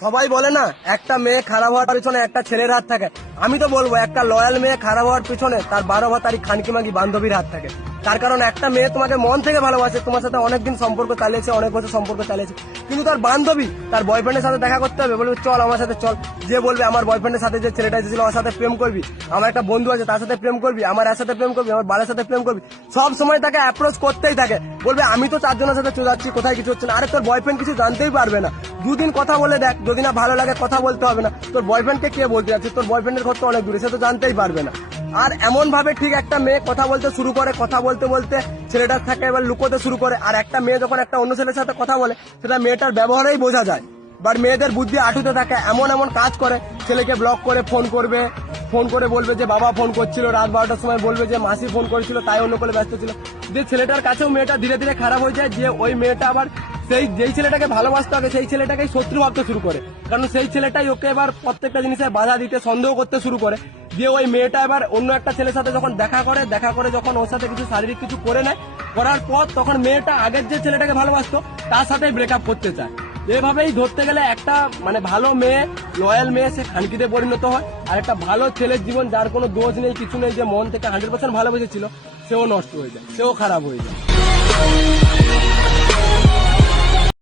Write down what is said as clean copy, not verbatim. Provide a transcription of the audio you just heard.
সবাই বলে না একটা মেয়ে খারাপ হওয়ার পিছনে একটা ছেলের হাত থাকে। আমি তো বলবো একটা লয়াল মেয়ে খারাপ হওয়ার পিছনে তার 12 ভাতারি খানকি মাগি বান্ধবীর হাত থাকে। তার কারণ একটা মেয়ে তোমাকে মন থেকে ভালোবাসে, তোমার সাথে অনেকদিন সম্পর্ক চালিয়েছে, অনেক বছর সম্পর্ক চালিয়েছে, কিন্তু তার বান্ধবী তার বয়ফ্রেন্ডের সাথে দেখা করতে হবে, বলবে চল আমার সাথে চল। যে বলবে আমার বয়ফ্রেন্ডের সাথে যে ছেলেটা এসেছিল ওর সাথে প্রেম করবি, আমার একটা বন্ধু আছে তার সাথে প্রেম করবি, আমার এর সাথে প্রেম করবি, আমার বালের সাথে প্রেম করবি, সব সময় তাকে অ্যাপ্রোচ করতেই থাকে। বলবে আমি তো 4 জনের সাথে চলে যাচ্ছি, কোথায় কিছু হচ্ছে না। আরে তোর বয়ফ্রেন্ড কিছু জানতেই পারবে না, দুদিন কথা বলে দেখ, যদি না ভালো লাগে কথা বলতে হবে না। তোর বয়ফ্রেন্ডকে কে বলতে যাচ্ছে, তোর বয়ফ্রেন্ডের ঘর তো অনেক দূরে, সে তো জানতেই পারবে না। আর এমন ভাবে ঠিক একটা মেয়ে কথা বলতে শুরু করে, কথা বলতে বলতে ছেলেটার থাকে এবার লুকোতে শুরু করে। আর একটা মেয়ে যখন একটা অন্য ছেলের সাথে কথা বলে সেটা মেয়েটার ব্যবহারেই বোঝা যায়। বাট মেয়েদের বুদ্ধি আটুতে থাকে, এমন এমন কাজ করে, ছেলেকে ব্লক করে ফোন করবে, ফোন করে বলবে যে বাবা ফোন করছিল, রাত 12টার সময় বলবে যে মাসি ফোন করেছিল তাই অন্য করে ব্যস্ত ছিল। যে ছেলেটার কাছেও মেয়েটা ধীরে ধীরে খারাপ হয়ে যায়, যে ওই মেয়েটা আবার সেই যেই ছেলেটাকে ভালোবাসতে হবে সেই ছেলেটাকেই শত্রু ভাবতে শুরু করে, কারণ সেই ছেলেটাই ওকে এবার প্রত্যেকটা জিনিসে বাধা দিতে সন্দেহ করতে শুরু করে। দিয়ে ওই মেয়েটা এবার অন্য একটা ছেলের সাথে যখন দেখা করে যখন ওর সাথে কিছু শারীরিক কিছু করে নেয়, করার পর তখন মেয়েটা আগের যে ছেলেটাকে ভালোবাসতো তার সাথেই ব্রেকআপ করতে চায়। এভাবেই ধরতে গেলে একটা মানে ভালো মেয়ে, লয়াল মেয়ে, সে খানকিতে পরিণত হয়। আর একটা ভালো ছেলের জীবন যার কোনো দোষ নেই কিছু নেই, যে মন থেকে 100% ভালোবেসেছিল, সেও নষ্ট হয়ে যায়, সেও খারাপ হয়ে যায়।